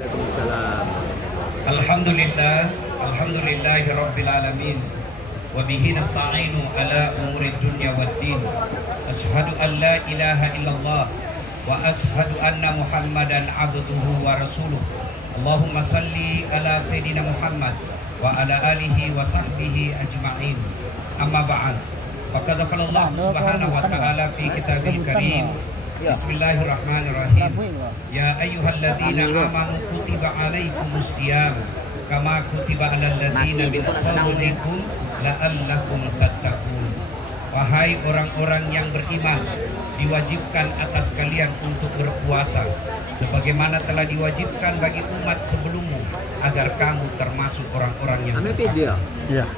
Waalaikumsalam. Alhamdulillah, alhamdulillahirabbil alamin. Wa bihi nasta'inu ala umuri dunya waddin. Asyhadu an la ilaha illallah wa asyhadu anna Muhammadan abduhu wa rasuluh. Allahumma salli ala sayyidina Muhammad wa ala alihi wa sahbihi ajma'in. Amma ba'd. Faqad qala Allah subhanahu wa ta'ala fi kitabil karim. Bismillahirrahmanirrahim. Ya ayyuhalladzina amanu kutiba alaikumus syiyam kama kutiba alal ladzina min qablikum la'allakum tattaqun. Wahai orang-orang yang beriman, diwajibkan atas kalian untuk berpuasa sebagaimana telah diwajibkan bagi umat sebelummu agar kamu termasuk orang-orang yang bertakwa.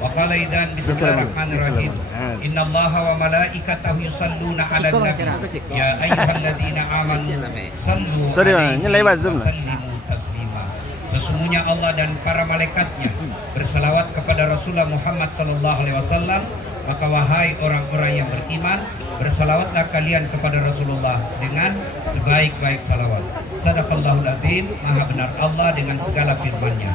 Wa qala idzan bismillahirrahmanirrahim. Innallaha wa malaikatahu yusalluna 'alan nabi ya ayyuhalladzina amanu sallu 'alaihi wa sallimu taslima. Sesungguhnya Allah dan para malaikatnya berselawat kepada Rasulullah Muhammad sallallahu alaihi wasallam. Maka wahai orang-orang yang beriman, bersalawatlah kalian kepada Rasulullah dengan sebaik-baik salawat. Sadaqallahul adzim, maha benar Allah dengan segala firman-Nya.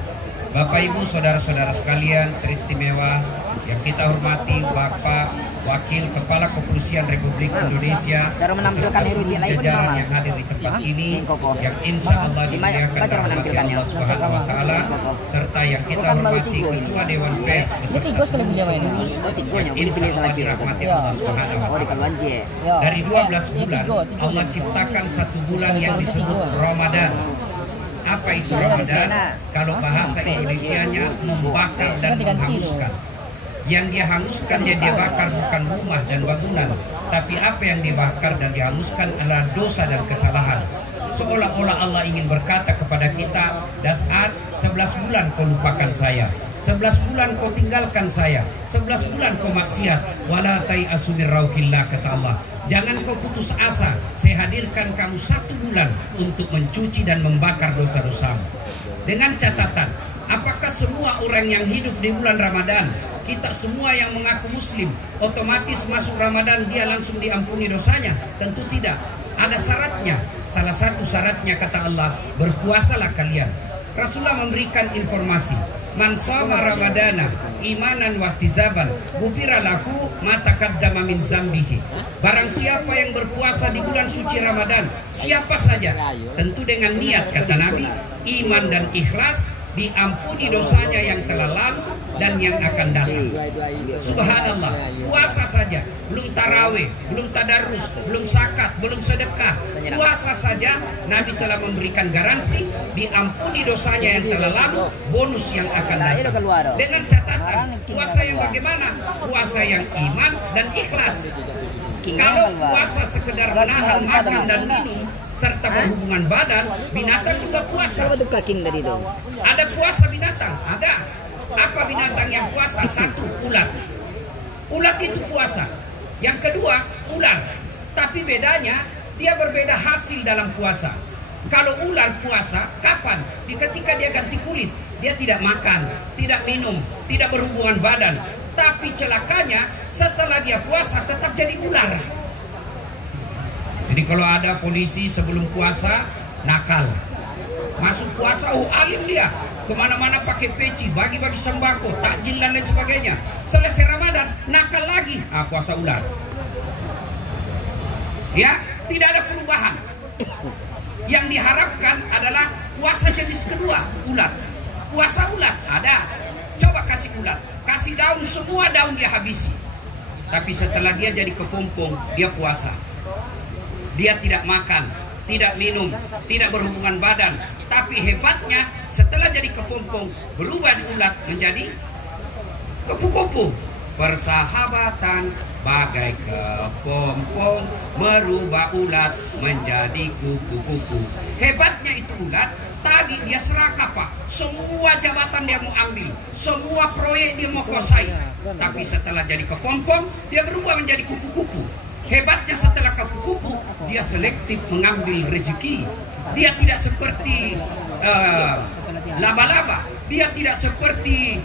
Bapak Ibu saudara-saudara sekalian teristimewa yang kita hormati, Bapak Wakil Kepala Kepolisian Republik Indonesia, cara menampilkan Heru Cilai yang hadir di tempat ini, yang insya Allah dimuliakan oleh Allah Subhanahu Wa Taala, serta yang kita hormati Ketua Dewan Pers beserta seluruh pengurus yang insya Allah dirahmati Allah Subhanahu Wa Taala. Dari 12 bulan Allah ciptakan satu bulan yang disebut Ramadan. Apa itu Ramadan? Kalau bahasa Indonesianya membakar dan menghanguskan. Yang dia hanguskan, dia bakar bukan rumah dan bangunan, tapi apa yang dibakar dan dihanguskan adalah dosa dan kesalahan. Seolah-olah Allah ingin berkata kepada kita, Das'ad, 11 bulan kau lupakan saya, 11 bulan kau tinggalkan saya, 11 bulan kau maksiat, wala tai'asu min rauhillah, kata Allah. Jangan kau putus asa, saya hadirkan kamu 1 bulan untuk mencuci dan membakar dosa-dosamu. Dengan catatan, apakah semua orang yang hidup di bulan Ramadan, kita semua yang mengaku muslim, otomatis masuk Ramadan dia langsung diampuni dosanya? Tentu tidak. Ada syaratnya. Salah satu syaratnya kata Allah, berpuasalah kalian. Rasulullah memberikan informasi, man shoma ramadana imanan wa ihtisaban ghufira lahu ma taqaddama min zambihi. Barang siapa yang berpuasa di bulan suci Ramadan, siapa saja, tentu dengan niat kata Nabi, iman dan ikhlas, diampuni dosanya yang telah lalu dan yang akan datang. Subhanallah, puasa saja, belum tarawih, belum tadarus, belum zakat, belum sedekah, puasa saja Nabi telah memberikan garansi diampuni dosanya yang telah lalu, bonus yang akan datang. Dengan catatan, puasa yang bagaimana? Puasa yang iman dan ikhlas. Kalau puasa sekedar menahan makan dan minum serta berhubungan badan, binatang juga puasa. Ada puasa binatang, ada. Apa binatang yang puasa? Satu, ulat. Ulat itu puasa. Yang kedua, ular. Tapi bedanya, dia berbeda hasil dalam puasa. Kalau ular puasa, kapan? Ketika dia ganti kulit. Dia tidak makan, tidak minum, tidak berhubungan badan. Tapi celakanya, setelah dia puasa tetap jadi ular. Jadi kalau ada polisi sebelum puasa, nakal. Masuk puasa, alim dia. Kemana-mana pakai peci, bagi-bagi sembako, takjil dan lain sebagainya. Selesai Ramadan, nakal lagi. Puasa ular. Ya, tidak ada perubahan. Yang diharapkan adalah puasa jenis kedua, ular. Puasa ular, ada. Coba kasih ular, kasih daun, semua daun dia habisi. Tapi setelah dia jadi kepompong, dia puasa. Dia tidak makan, tidak minum, tidak berhubungan badan. Tapi hebatnya setelah jadi kepompong, berubah di ulat menjadi kupu-kupu. Persahabatan bagai kepompong, merubah ulat menjadi kupu-kupu. Hebatnya itu ulat, tadi dia serakah Pak. Semua jabatan dia mau ambil, semua proyek dia mau kuasai. Tapi setelah jadi kepompong, dia berubah menjadi kupu-kupu. Hebatnya setelah kupu-kupu, dia selektif mengambil rezeki. Dia tidak seperti laba-laba. Dia tidak seperti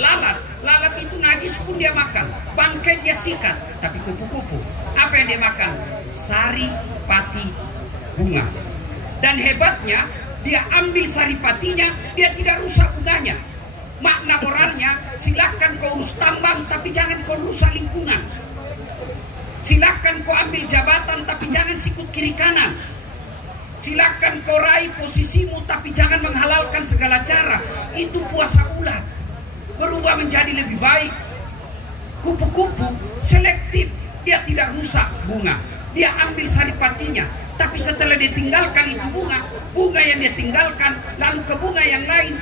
lalat. Lalat itu najis pun dia makan. Bangkai dia sikat. Tapi kupu-kupu, apa yang dia makan? Sari, pati, bunga. Dan hebatnya, dia ambil saripatinya, dia tidak rusak bunganya. Makna moralnya, silakan kau urus tambang tapi jangan kau rusak lingkungan. Silakan kau ambil jabatan tapi jangan sikut kiri kanan. Silakan kau raih posisimu tapi jangan menghalalkan segala cara. Itu puasa ulat. Berubah menjadi lebih baik. Kupu-kupu selektif, dia tidak rusak bunga. Dia ambil saripatinya, tapi setelah dia tinggalkan itu bunga yang dia tinggalkan lalu ke bunga yang lain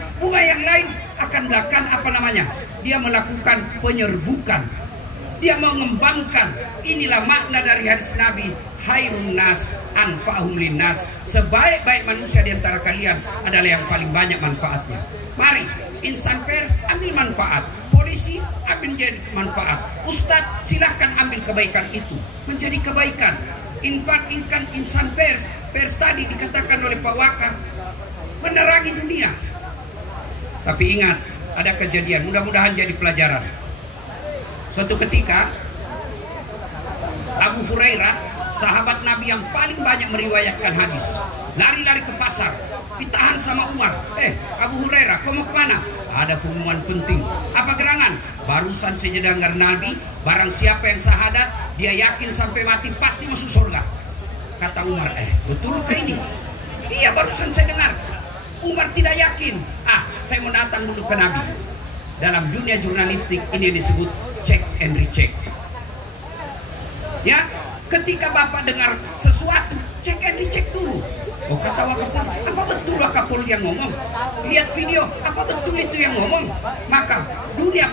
akan melakukan apa namanya? Dia melakukan penyerbukan. Dia mengembangkan. Inilah makna dari hadis Nabi, khairun nas anfa'uhum linnas. Sebaik-baik manusia di antara kalian adalah yang paling banyak manfaatnya. Mari, insan pers ambil manfaat, polisi ambil menjadi manfaat, ustadz silahkan ambil kebaikan itu menjadi kebaikan. Insan pers tadi dikatakan oleh Pak Waka menerangi dunia. Tapi ingat, ada kejadian, mudah-mudahan jadi pelajaran. Suatu ketika Abu Hurairah, sahabat Nabi yang paling banyak meriwayatkan hadis, lari-lari ke pasar, ditahan sama Umar. Abu Hurairah, kau mau kemana? Ada pengumuman penting. Apa gerangan? Barusan saya dengar Nabi, barang siapa yang syahadat, dia yakin sampai mati pasti masuk surga. Kata Umar, betulkah ini? Iya, barusan saya dengar. Umar tidak yakin. Saya mau datang dulu ke Nabi. Dalam dunia jurnalistik ini disebut check and recheck. Ya, ketika Bapak dengar sesuatu, check and recheck dulu. Oh, kata Wakapol, apa betul Wakapol yang ngomong? Lihat video, apa betul itu yang ngomong? Maka dunia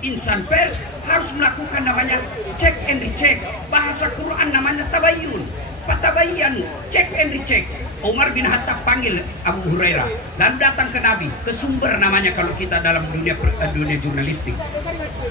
insan pers harus melakukan namanya check and recheck. Bahasa Quran namanya tabayyun. Patabayyanu, check and recheck. Umar bin Khattab panggil Abu Hurairah dan datang ke Nabi, ke sumber namanya kalau kita dalam dunia jurnalistik.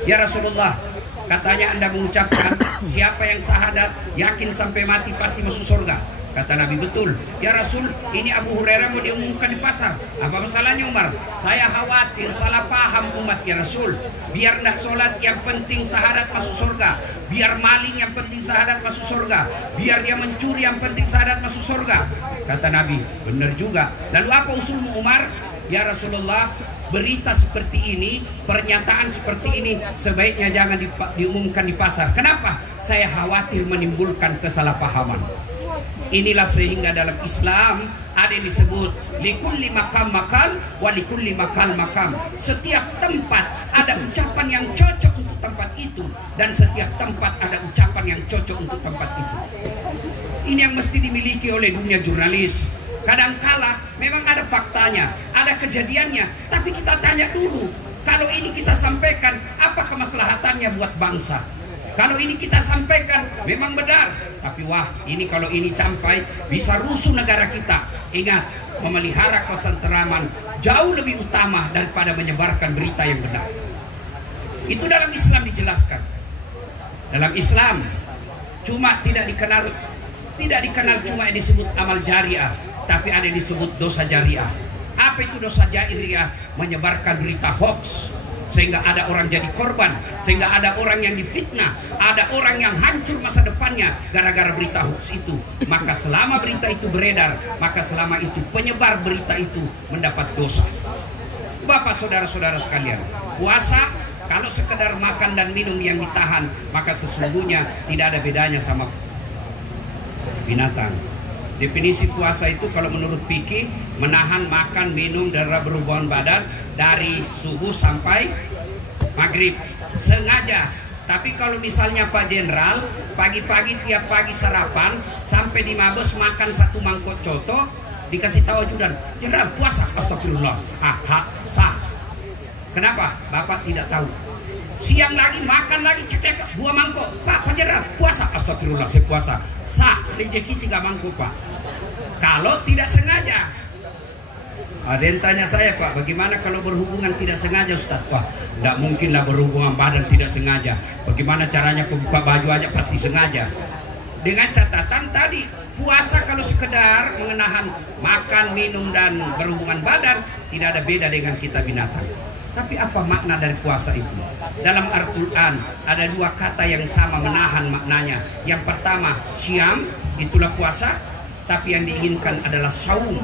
Ya Rasulullah, katanya Anda mengucapkan siapa yang syahadat yakin sampai mati pasti masuk surga. Kata Nabi, betul. Ya Rasul, ini Abu Hurairah mau diumumkan di pasar. Apa masalahnya Umar? Saya khawatir salah paham umat ya Rasul. Biar tidak sholat yang penting syahadat masuk surga. Biar maling yang penting syahadat masuk surga. Biar dia mencuri yang penting syahadat masuk surga. Kata Nabi, benar juga. Lalu apa usulmu Umar? Ya Rasulullah, berita seperti ini, pernyataan seperti ini sebaiknya jangan diumumkan di pasar. Kenapa? Saya khawatir menimbulkan kesalahpahaman. Inilah sehingga dalam Islam ada yang disebut likulli makam makam wa likulli makal makam. Setiap tempat ada ucapan yang cocok untuk tempat itu, dan setiap tempat ada ucapan yang cocok untuk tempat itu. Ini yang mesti dimiliki oleh dunia jurnalis. Kadangkala memang ada faktanya, ada kejadiannya, tapi kita tanya dulu, kalau ini kita sampaikan, apa kemaslahatannya buat bangsa? Kalau ini kita sampaikan memang benar, tapi wah, ini kalau ini sampai bisa rusuh negara kita. Ingat, memelihara kesentraman jauh lebih utama daripada menyebarkan berita yang benar. Itu dalam Islam dijelaskan. Dalam Islam cuma tidak dikenal cuma yang disebut amal jariah, tapi ada yang disebut dosa jariah. Apa itu dosa jariah? Menyebarkan berita hoax sehingga ada orang jadi korban, sehingga ada orang yang difitnah, ada orang yang hancur masa depannya gara-gara berita hoax itu. Maka selama berita itu beredar, maka selama itu penyebar berita itu mendapat dosa. Bapak saudara-saudara sekalian, puasa kalau sekedar makan dan minum yang ditahan, maka sesungguhnya tidak ada bedanya sama binatang. Definisi puasa itu kalau menurut fikih menahan makan, minum, dan berhubungan badan dari subuh sampai maghrib sengaja. Tapi kalau misalnya Pak Jenderal pagi-pagi tiap pagi sarapan sampai di Mabes makan satu mangkok coto, dikasih tahu ajudan, Jenderal puasa, astagfirullah, sah. Kenapa? Bapak tidak tahu. Siang lagi makan lagi cetek 2 mangkok, Pak Jenderal puasa, astagfirullah, saya puasa, sah. Rezeki 3 mangkok Pak. Kalau tidak sengaja. Ada yang tanya saya, Pak, bagaimana kalau berhubungan tidak sengaja Ustaz? Wah, tidak mungkinlah berhubungan badan tidak sengaja. Bagaimana caranya buka baju aja pasti sengaja. Dengan catatan tadi, puasa kalau sekedar menahan makan, minum, dan berhubungan badan tidak ada beda dengan kita binatang. Tapi apa makna dari puasa itu? Dalam Al-Quran ada 2 kata yang sama menahan maknanya. Yang pertama, syam, itulah puasa. tapi yang diinginkan adalah saum.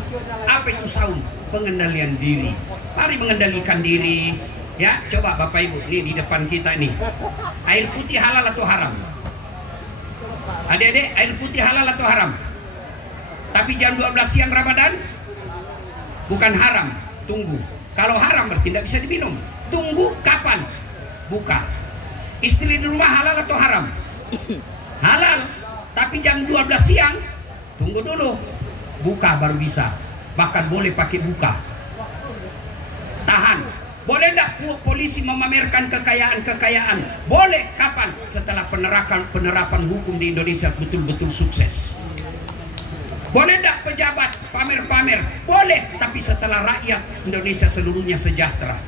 Apa itu saum? Pengendalian diri. Mari mengendalikan diri. Ya, coba Bapak Ibu, nih di depan kita nih. Air putih halal atau haram? Adik-adik, air putih halal atau haram? Tapi jam 12 siang Ramadan bukan haram, tunggu. Kalau haram berarti tidak bisa diminum. Tunggu kapan? Buka. Istri di rumah halal atau haram? Halal. Tapi jam 12 siang tunggu dulu. Buka baru bisa. Bahkan boleh pakai buka. Tahan. Boleh tidak polisi memamerkan kekayaan? Boleh. Kapan? Setelah penerapan hukum di Indonesia betul-betul sukses. Boleh tidak pejabat pamer-pamer? Boleh. Tapi setelah rakyat Indonesia seluruhnya sejahtera.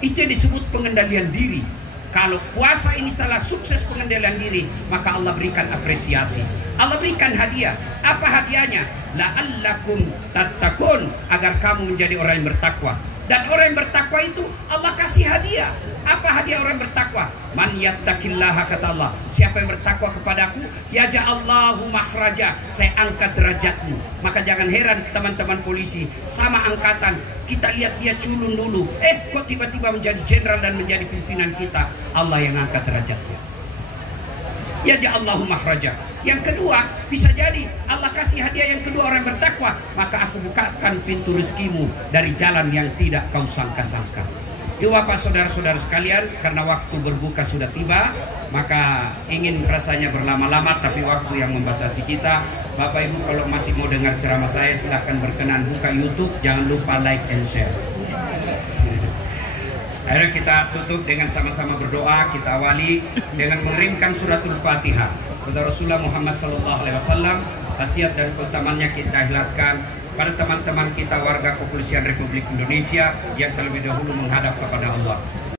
Itu yang disebut pengendalian diri. Kalau puasa ini setelah sukses pengendalian diri, maka Allah berikan apresiasi. Allah berikan hadiah. Apa hadiahnya? La'allakum tattaqun, agar kamu menjadi orang yang bertakwa. Dan orang yang bertakwa itu Allah kasih hadiah. Apa hadiah orang yang bertakwa? Man yattaqillaha, kata Allah, siapa yang bertakwa kepadaku, yaja'allahu makhraja, saya angkat derajatmu. Maka jangan heran teman-teman polisi, sama angkatan, kita lihat dia culun dulu, kok tiba-tiba menjadi jenderal dan menjadi pimpinan kita. Allah yang angkat derajatnya. Yaja'allahu makhraja. Yang kedua, bisa jadi Allah kasih hadiah yang kedua orang bertakwa, maka aku bukakan pintu rezekimu dari jalan yang tidak kau sangka-sangka. Yuk Bapak saudara-saudara sekalian, karena waktu berbuka sudah tiba, maka ingin rasanya berlama-lama tapi waktu yang membatasi kita. Bapak Ibu kalau masih mau dengar ceramah saya, silahkan berkenan buka YouTube, jangan lupa like and share. Akhirnya kita tutup dengan sama-sama berdoa. Kita awali dengan mengeringkan suratul Fatihah kepada Rasulullah Muhammad SAW. Wasiat dan keutamannya kita ikhlaskan pada teman-teman kita warga Kepolisian Republik Indonesia yang terlebih dahulu menghadap kepada Allah.